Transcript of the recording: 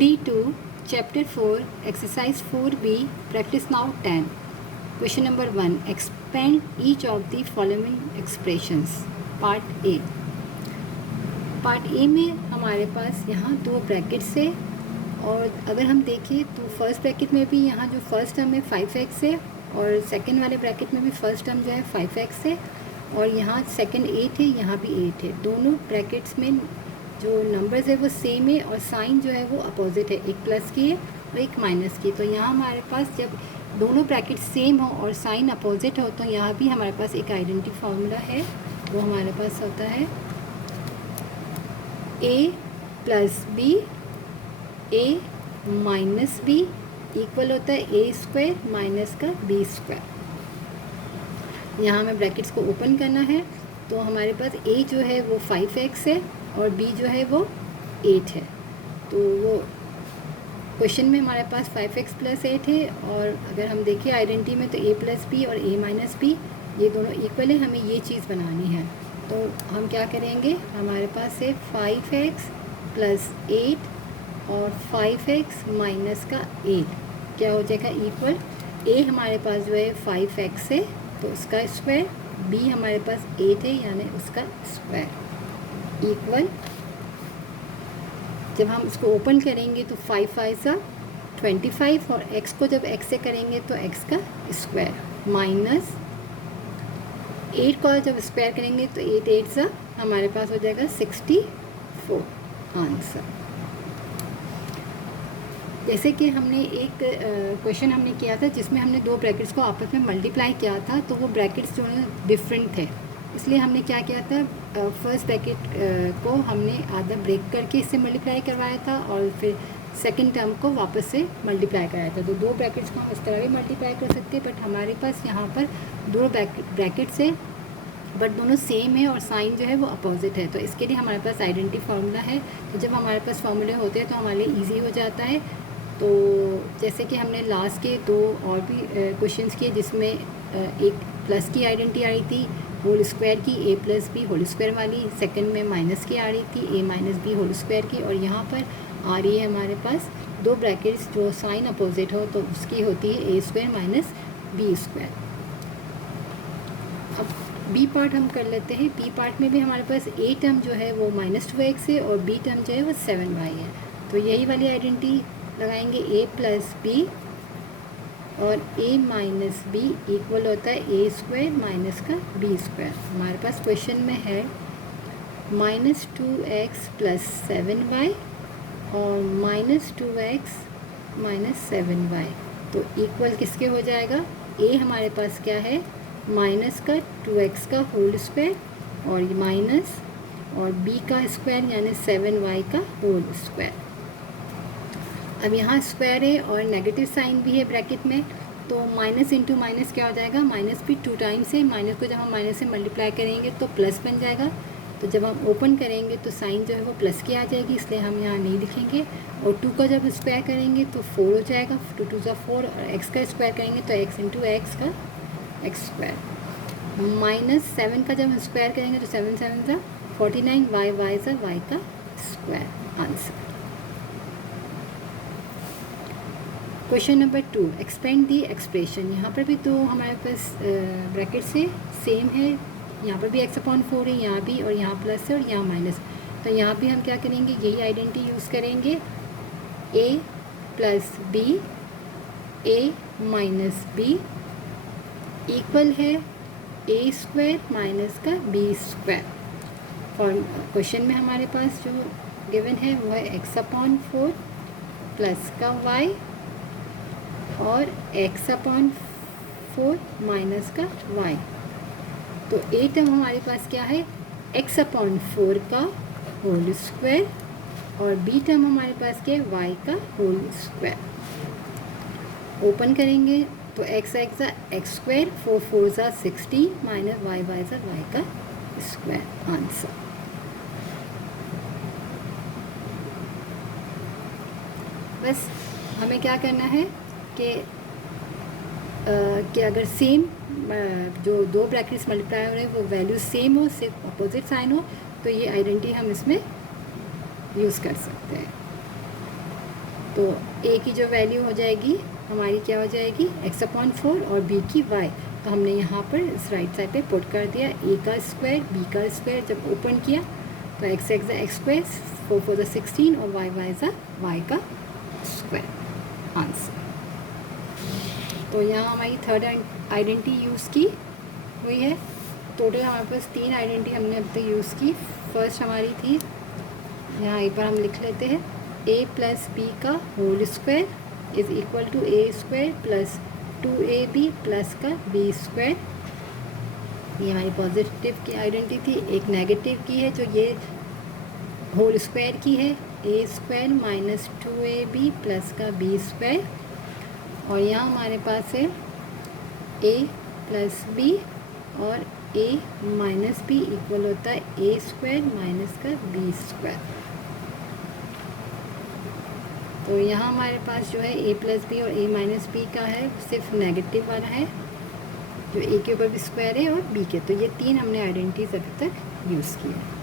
D2 Chapter 4 Exercise 4B Practice now 10 Question number 1 Expand each of the following expressions Part A part A में हमारे पास यहाँ दो brackets है और अगर हम देखें तो फर्स्ट ब्रैकेट में भी यहाँ जो फर्स्ट टर्म है 5x है और सेकंड वाले ब्रैकेट में भी फर्स्ट टर्म जो है 5x है और यहाँ सेकंड 8 है, यहाँ भी 8 है। दोनों ब्रैकेट्स में जो नंबर्स है वो सेम है और साइन जो है वो अपोजिट है, एक प्लस की है और एक माइनस की। तो यहाँ हमारे पास जब दोनों ब्रैकेट सेम हो और साइन अपोजिट हो तो यहाँ भी हमारे पास एक आइडेंटिटी फार्मूला है, वो हमारे पास होता है a plus B a minus B equal होता है a स्क्वायर माइनस का b स्क्वायर। यहाँ हमें ब्रैकेट्स को ओपन करना है तो हमारे पास a जो है वो 5x है और b जो है वो 8 है। तो वो क्वेश्चन में हमारे पास 5x प्लस 8 है और अगर हम देखें आइडेंटिटी में तो a प्लस बी और a माइनस बी ये दोनों इक्वल है, हमें ये चीज़ बनानी है। तो हम क्या करेंगे, हमारे पास है 5x प्लस 8 और 5x माइनस का 8 क्या हो जाएगा इक्वल a हमारे पास जो है 5x है तो उसका स्क्वायर, b हमारे पास 8 है यानी उसका स्क्वायर इक्वल। जब हम इसको ओपन करेंगे तो 5 5 25 और x को जब x से करेंगे तो x का स्क्वायर माइनस 8 को जब स्क्वायर करेंगे तो 8 8 हमारे पास हो जाएगा 64 आंसर। जैसे कि हमने एक क्वेश्चन हमने किया था जिसमें हमने दो ब्रैकेट्स को आपस में मल्टीप्लाई किया था तो वो ब्रैकेट्स जो है डिफरेंट थे, इसलिए हमने क्या किया था, फर्स्ट ब्रैकेट को हमने आधा ब्रेक करके इससे मल्टीप्लाई करवाया था और फिर सेकंड टर्म को वापस से मल्टीप्लाई कराया था। तो दो ब्रैकेट्स को हम इस तरह भी मल्टीप्लाई कर सकते हैं, बट हमारे पास यहाँ पर दो ब्रैकेट्स है बट दोनों सेम है और साइन जो है वो अपोजिट है। तो इसके लिए हमारे पास आइडेंटिटी फार्मूला है। तो जब हमारे पास फार्मूले होते हैं तो हमारे लिए ईजी हो जाता है। तो जैसे कि हमने लास्ट के दो और भी क्वेश्चंस किए जिसमें एक प्लस की आइडेंटिटी आ रही थी होल स्क्वायर की, a plus B whole square वाली, सेकंड में माइनस की आ रही थी a minus B whole square की, और यहाँ पर आ रही है हमारे पास दो ब्रैकेट्स जो साइन अपोजिट हो तो उसकी होती है a square minus B square. अब बी पार्ट हम कर लेते हैं। बी पार्ट में भी हमारे पास a टर्म जो है वो -2x है और b टर्म जो है वो 7y है। तो यही वाली आइडेंटिटी लगाएंगे a प्लस बी और a माइनस बी इक्वल होता है a स्क्वायर माइनस का b स्क्वायर। हमारे पास क्वेश्चन में है -2x प्लस 7y और -2x माइनस 7y, तो इक्वल किसके हो जाएगा, a हमारे पास क्या है माइनस का 2x का होल स्क्वायर और माइनस और b का स्क्वायर यानी 7y का होल स्क्वायर। अब यहाँ स्क्वायर है और नेगेटिव साइन भी है ब्रैकेट में, तो माइनस इंटू माइनस क्या हो जाएगा, माइनस भी 2 टाइम्स है, माइनस को जब हम माइनस से मल्टीप्लाई करेंगे तो प्लस बन जाएगा। तो जब हम ओपन करेंगे तो साइन जो है वो प्लस की आ जाएगी, इसलिए हम यहाँ नहीं लिखेंगे। और 2 का जब स्क्वायर करेंगे तो 4 हो जाएगा, 2 2 4 और x का स्क्वायर करेंगे तो x इंटू एक्स का x स्क्वायर माइनस 7 का जब स्क्वायर करेंगे तो 7 7 49 y का square answer. Question number 2 expand the expression. यहाँ पर भी तो हमारे पास ब्रैकेट से सेम है, यहाँ पर भी x/4 है, यहाँ भी, और यहाँ प्लस है और यहाँ माइनस। तो यहाँ भी हम क्या करेंगे, यही आइडेंटिटी यूज़ करेंगे, a plus B a minus B equal है a स्क्वायर माइनस का b स्क्वायर। और क्वेश्चन में हमारे पास जो गिवन है वो है x/4 प्लस का y और x/4 माइनस का y। तो a टर्म हमारे पास क्या है x/4 का होल स्क्वायर और b टर्म हमारे पास क्या है y का होल स्क्वायर। ओपन करेंगे तो x स्क्वायर 4 4 60 माइनस y का स्क्वायर आंसर। बस हमें क्या करना है कि अगर सेम जो दो ब्रैकेट्स मल्टीप्लाई हो रहे हैं वो वैल्यू सेम हो, सिर्फ अपोजिट साइन हो, तो ये आइडेंटिटी हम इसमें यूज़ कर सकते हैं। तो ए की जो वैल्यू हो जाएगी हमारी क्या हो जाएगी x/4 और b की y। तो हमने यहाँ पर इस राइट साइड पे पुट कर दिया a का स्क्वायर b का स्क्वायर। जब ओपन किया तो x x स्क्वायर, 4 4 16 और y y का स्क्वायर आंसर। तो यहाँ हमारी थर्ड आइडेंटिटी यूज़ की हुई है। टोटल हमारे पास 3 आइडेंटिटी हमने अब तक यूज़ की। फर्स्ट हमारी थी, यहाँ एक बार हम लिख लेते हैं, a प्लस बी का whole square is equal to a square plus 2ab plus का b स्क्वायर। ये हमारी पॉजिटिव की आइडेंटिटी थी। एक नेगेटिव की है जो ये होल स्क्वायर की है, a square minus 2ab plus का b स्क्वायर। और यहाँ हमारे पास है a प्लस b और a माइनस बी इक्वल होता है a स्क्वायर माइनस का b स्क्वायर। तो यहाँ हमारे पास जो है a प्लस बी और a माइनस बी का है, सिर्फ नेगेटिव वाला है जो a के ऊपर भी स्क्वायर है और b के। तो ये 3 हमने आइडेंटिटीज अभी तक यूज़ की है।